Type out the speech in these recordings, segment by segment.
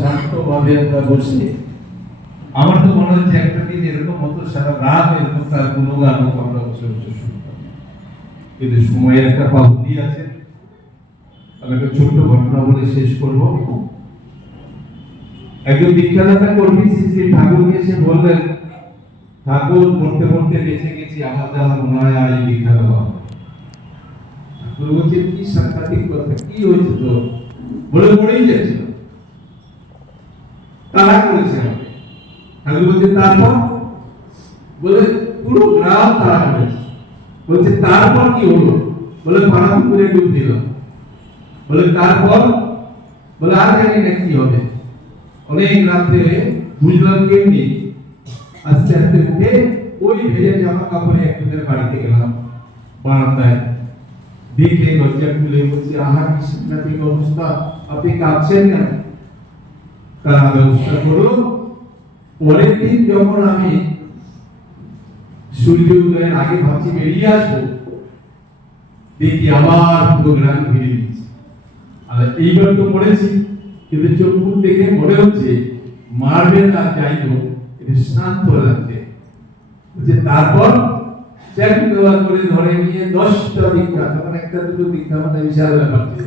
শান্তভাবে আমরা বসে, আমার তো মনে হচ্ছে একটা দিন এরকম হতো সারা রাত এরকম তার কোনো গান আমরা বসে বসে শুনতাম। কিন্তু সময়ের একটা পাবন্দি আছে। আমি একটা ছোট্ট ঘটনা বলে শেষ করব। একজন বিখ্যাত কর্মী শ্রী ঠাকুরকে এসে বললেন, ঠাকুর মরতে মরতে বেঁচে গেছি, আমার মনে হয় আজ বিখ্যাত হওয়া। ঠাকুর বলছে, কি সাংঘাতিক কথা, কি হয়েছে তো? বলে মরেই যাচ্ছিল, তারা করেছে আমাকে। ঠাকুর বলছে তারপর? বলে পুরো গ্রাম তারা করেছে। বলছে তারপর কি হলো? বলে পাড়া পুকুরে ডুব দিল। বলে তারপর? বলে আর জানি না কি হবে। অনেক রাত্রে বুঝলাম কেমনি, আস্তে আস্তে উঠে ওই ভেজা জামা কাপড়ে একজনের বাড়িতে গেলাম, বারান্দায় দেখে দরজা খুলে বলছি, আহা কি সাংঘাতিক অবস্থা, আপনি কাঁদছেন কেন? তারা ব্যবস্থা করলো। পরের দিন যখন আমি সূর্য উদয়ের আগে ভাবছি বেরিয়ে আসবো, দেখি আবার পুরো গ্রাম ঘিরে নিচ্ছে। আর এইবার তো পড়েছি, কিন্তু চোখ মুখ দেখে মনে হচ্ছে মারবেন না, যাই হোক এটা শান্ত লাগছে। তারপর চ্যাকুলা করে ধরে নিয়ে 10টা দীক্ষা, তখন একটা দুটো দীক্ষা মানে বিশাল ব্যাপার ছিল,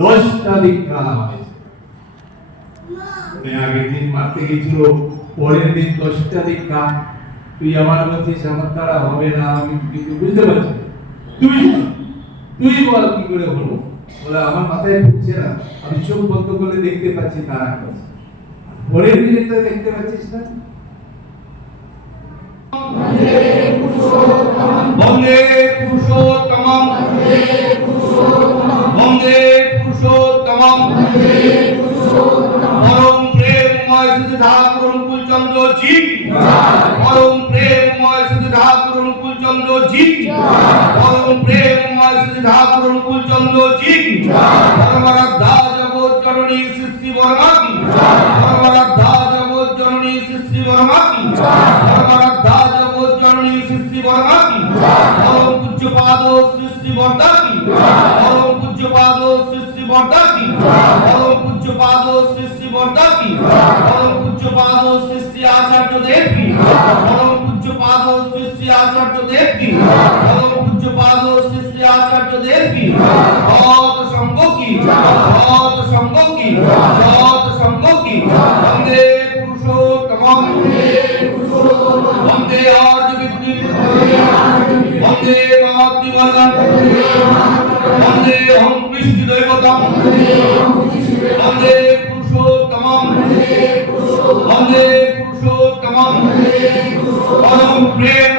10টা দীক্ষা হয়েছে। আগের দিন মারতে গেছিল, পরের দিন 10টা দীক্ষা। তুই আমার বলছিস আমার দ্বারা হবে না, আমি কিছু বুঝতে পারছি। তুই বল কি করে হলো? বলে আমার মাথায় ঢুকছে না, আমি চোখ বন্ধ করে দেখতে পাচ্ছি তারা করছে। পরের দিনে তো দেখতে পাচ্ছিস না। বন্দে পুরুষোত্তমম, বন্দে পুরুষোত্তমম, পরম প্রেমময় শ্রী ঠাকুর অনুকূল চন্দ্র জি, পরম প্রেমময় শ্রী ঠাকুর অনুকূল চন্দ্র জি, পরম প্রেমময় শ্রী ঠাকুর অনুকূল চন্দ্র জি, পরমারাধ্যা জগৎ জননী শ্রী বর্মা কি, পরমারাধ্যা জগৎ জননী শ্রী বর্মা কি, পরমারাধ্যা জগৎ জননী শ্রী বর্মা কি, পরম পূজ্যপাদ শ্রী বর্দা কি, পরম পূজ্যপাদ শ্রী বর্দা কি, পরম পূজ্যপাদ শ্রী বর্দা কি, পরম পূজ্যপাদ শ্রী আচার্য দেব কি, পরম পূজ্যপাদ শ্রী আচার্য দেব কি, পরম পূজ্যপাদ শ্রী আচার্য দেব কি, সৎ সঙ্গ কি, সৎ সঙ্গ কি, সৎ সঙ্গ কি। বন্দে পুরুষোত্তমম, বন্দে আর্য বিদ্যি, বন্দে মাতৃবর্গম, বন্দে অহং কৃষ্ণ দৈবতম, বন্দে পুরুষোত্তমম, বন্দে পুরুষোত্তমম, পরম প্রেম